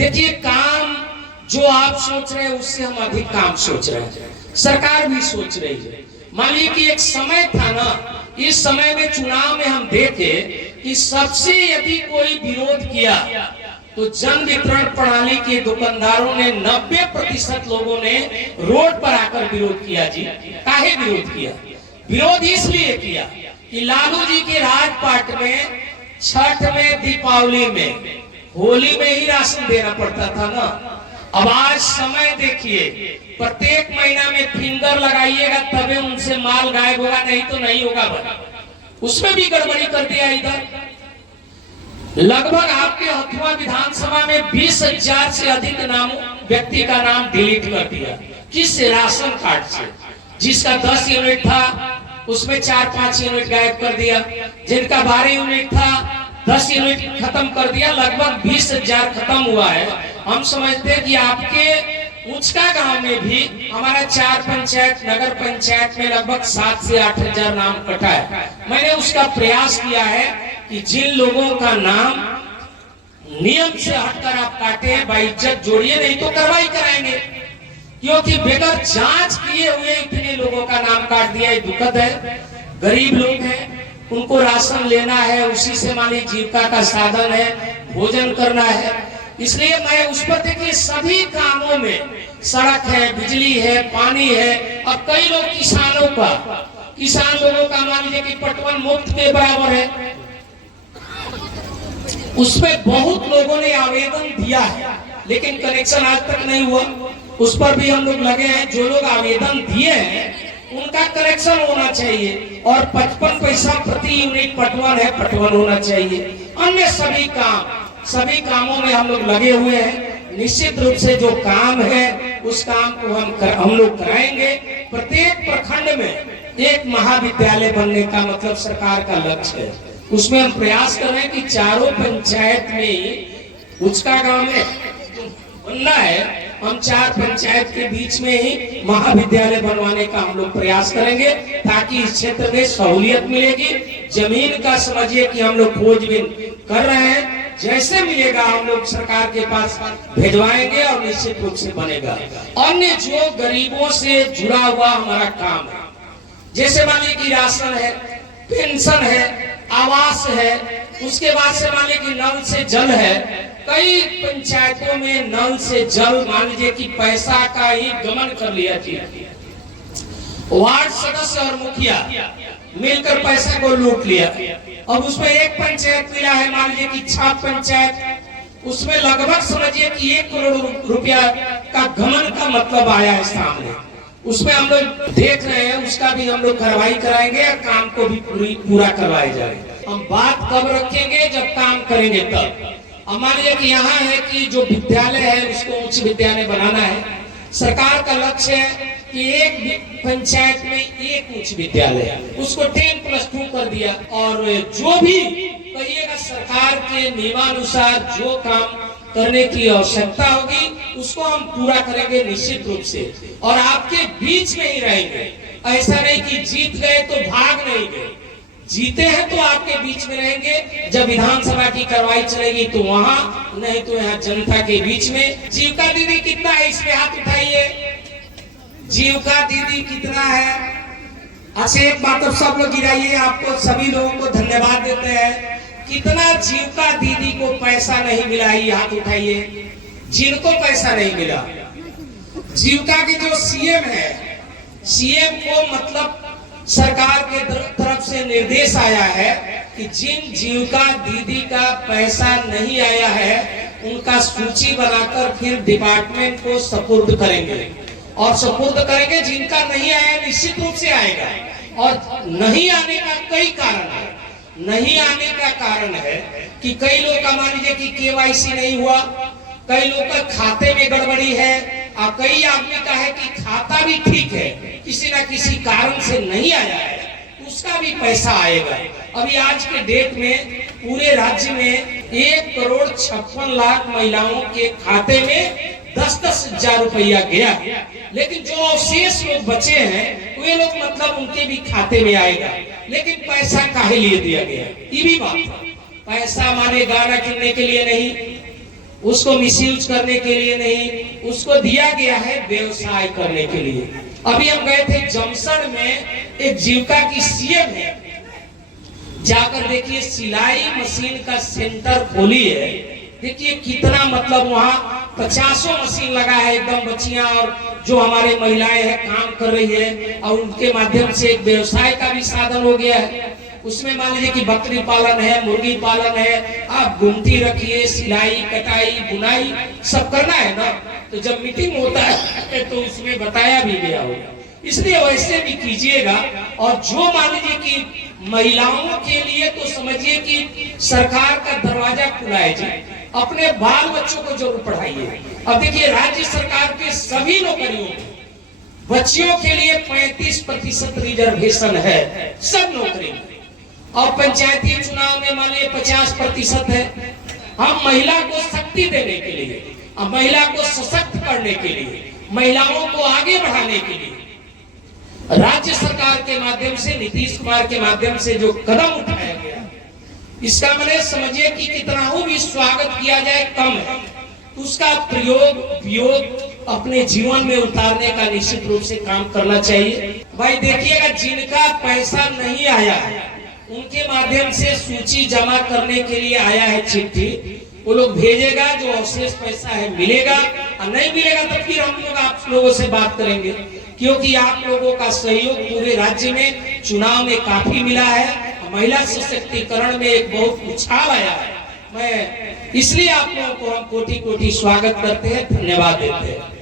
देखिए, काम जो आप सोच रहे हैं उससे हम अधिक काम सोच रहे हैं, सरकार भी सोच रही है। मान लीजिए कि एक समय था ना, इस समय में चुनाव में हम देखे कि सबसे यदि कोई विरोध किया तो जन वितरण प्रणाली के दुकानदारों ने 90% लोगों ने रोड पर आकर विरोध किया। जी काहे विरोध किया? विरोध इसलिए किया कि लालू जी के राजपाट में छठ में, दीपावली में, होली में ही राशन देना पड़ता था ना। अब आज समय देखिए, प्रत्येक महीना में फिंगर लगाइएगा तबे उनसे माल गायब होगा, नहीं तो नहीं होगा भाई। उसमें भी गड़बड़ी कर दिया इधर। लगभग आपके हथुआ विधानसभा में 20,000 से अधिक नाम व्यक्ति का नाम डिलीट कर दिया। किस? राशन कार्ड से। जिसका 10 यूनिट था उसमें 4-5 यूनिट गायब कर दिया, जिनका 12 यूनिट था 10 यूनिट खत्म कर दिया। लगभग 20,000 खत्म हुआ है। हम समझते हैं कि आपके उचका गांव में भी हमारा 4 पंचायत, नगर पंचायत में लगभग 7 से 8,000 नाम कटा है। मैंने उसका प्रयास किया है कि जिन लोगों का नाम नियम से हटकर आप काटे, बाइज्जत जोड़िए, नहीं तो कार्रवाई कराएंगे। क्योंकि बगैर जांच किए हुए इतने लोगों का नाम काट दिया, ये दुखद है। गरीब लोग हैं, उनको राशन लेना है, उसी से मानी जीविका का साधन है, भोजन करना है। इसलिए मैं उस पर देखिए, सभी कामों में सड़क है, बिजली है, पानी है, और कई लोग किसान लोगों का मान लीजिए कि पटवन मुफ्त के बराबर है। उसमें बहुत लोगों ने आवेदन दिया है, लेकिन कनेक्शन आज तक नहीं हुआ। उस पर भी हम लोग लगे हैं। जो लोग आवेदन दिए हैं उनका कनेक्शन होना चाहिए, और 55 पैसा प्रति यूनिट पटवन है, पटवन होना चाहिए। अन्य सभी कामों में हम लोग लगे हुए हैं। निश्चित रूप से जो काम है उस काम को हम लोग कराएंगे। प्रत्येक प्रखंड में एक महाविद्यालय बनने का मतलब सरकार का लक्ष्य है। उसमें हम प्रयास कर रहे हैं कि चारों पंचायत में, उचका गांव में बनना है, हम 4 पंचायत के बीच में ही महाविद्यालय बनवाने का हम लोग प्रयास करेंगे, ताकि इस क्षेत्र में सहूलियत मिलेगी। जमीन का समझिए कि हम लोग खोजबीन कर रहे हैं, जैसे मिलेगा हम लोग सरकार के पास भेजवाएंगे और निश्चित रूप से बनेगा। अन्य जो गरीबों से जुड़ा हुआ हमारा काम है, जैसे मान लीजिए कि राशन है, पेंशन है, आवास है, उसके बाद से मान लीजिए कि नल से जल है। कई पंचायतों में नल से जल मान लीजिए कि पैसा का ही गमन कर लिया थी। वार्ड सदस्य और मुखिया मिलकर पैसा को लूट लिया। अब उसमें एक पंचायत मिला है, मान लीजिए कि 6 पंचायत, उसमें लगभग समझिए कि 1 करोड़ रुपया का गमन का मतलब आया है सामने। उसमें हम लोग देख रहे हैं, उसका भी हम लोग कार्रवाई कराएंगे और काम को भी पूरा करवाया जाएगा। हम बात कब रखेंगे? जब काम करेंगे तब। अब मान लीजिए कि यहाँ है कि जो विद्यालय है उसको उच्च विद्यालय बनाना है। सरकार का लक्ष्य है कि एक पंचायत में एक उच्च विद्यालय है, उसको 10+2 कर दिया। और जो भी कहिएगा सरकार के नियमानुसार जो काम करने की आवश्यकता होगी उसको हम पूरा करेंगे निश्चित रूप से, और आपके बीच में ही रहेंगे। ऐसा नहीं कि जीत गए तो भाग नहीं गए, जीते हैं तो आपके बीच में रहेंगे। जब विधानसभा की कार्रवाई चलेगी तो वहां, नहीं तो यहाँ जनता के बीच में। जीविका दीदी कितना है? इसमें हाथ उठाइए। जीविका दीदी कितना है? अच्छा एक बात तो सब लोग गिराइए। आपको सभी लोगों को धन्यवाद देते हैं। कितना जीविका दीदी को पैसा नहीं मिला? ये हाथ उठाइए जिनको पैसा नहीं मिला। जीविका के जो सीएम है, सीएम को मतलब सरकार के तरफ से निर्देश आया है कि जिन जीविका दीदी का पैसा नहीं आया है उनका सूची बनाकर फिर डिपार्टमेंट को सुपुर्द करेंगे, और सुपुर्द करेंगे। जिनका नहीं आया निश्चित रूप से आएगा। और नहीं आने का कई कारण है। नहीं आने का कारण है कि कई लोग का मान लीजिए कि केवाईसी नहीं हुआ, कई लोग का खाते में गड़बड़ी है, और कई आदमी का है कि खाता भी ठीक है, किसी ना किसी कारण से नहीं आया है, उसका भी पैसा आएगा। अभी आज के डेट में पूरे राज्य में 1,56,00,000 महिलाओं के खाते में 10-10 हजार रुपया गया। लेकिन जो अवशेष लोग बचे हैं वे लोग मतलब उनके भी खाते में आएगा। लेकिन पैसा काहे लिए दिया गया? ये भी बात, पैसा माने गाना किनने के लिए नहीं, उसको मिसयूज करने के लिए नहीं, उसको दिया गया है व्यवसाय करने के लिए। अभी हम गए थे जमशेद में, एक जीविका की सीएम है, जाकर देखिए सिलाई मशीन का सेंटर खोली है। देखिए कितना मतलब वहाँ 50 मशीन लगा है, एकदम बच्चियां और जो हमारे महिलाएं हैं काम कर रही है, और उनके माध्यम से एक व्यवसाय का भी साधन हो गया है। उसमें मान लीजिए कि बकरी पालन है, मुर्गी पालन है, आप गुमटी रखिए, सिलाई कटाई बुनाई सब करना है ना। तो जब मीटिंग होता है तो उसमें बताया भी गया होगा, इसलिए वैसे भी कीजिएगा। और जो मान लीजिए कि महिलाओं के लिए तो समझिए कि सरकार का दरवाजा खुला है जी, अपने बाल बच्चों को जरूर पढ़ाइए। अब देखिए राज्य सरकार के सभी नौकरियों में बच्चियों के लिए 35% रिजर्वेशन है सब नौकरी में, और पंचायती चुनाव में मान लीजिए 50% है। हम महिला को शक्ति देने के लिए, महिला को सशक्त करने के लिए, महिलाओं को आगे बढ़ाने के लिए राज्य सरकार के माध्यम से, नीतीश कुमार के माध्यम से जो कदम उठाया गया, इसका मैंने समझिए कि कितना हो भी स्वागत किया जाए कम है। उसका प्रयोग वियोग अपने जीवन में उतारने का निश्चित रूप से काम करना चाहिए। भाई देखिएगा, जिनका पैसा नहीं आया है उनके माध्यम से सूची जमा करने के लिए आया है चिट्ठी, वो लोग भेजेगा, जो अवशेष पैसा है मिलेगा, और नहीं मिलेगा तो फिर हम लोग आप लोगों से बात करेंगे, क्योंकि आप लोगों का सहयोग पूरे राज्य में चुनाव में काफी मिला है। महिला सशक्तिकरण में एक बहुत उछाल आया है। मैं इसलिए आप लोगों को हम कोटि कोटि स्वागत करते हैं, धन्यवाद देते हैं।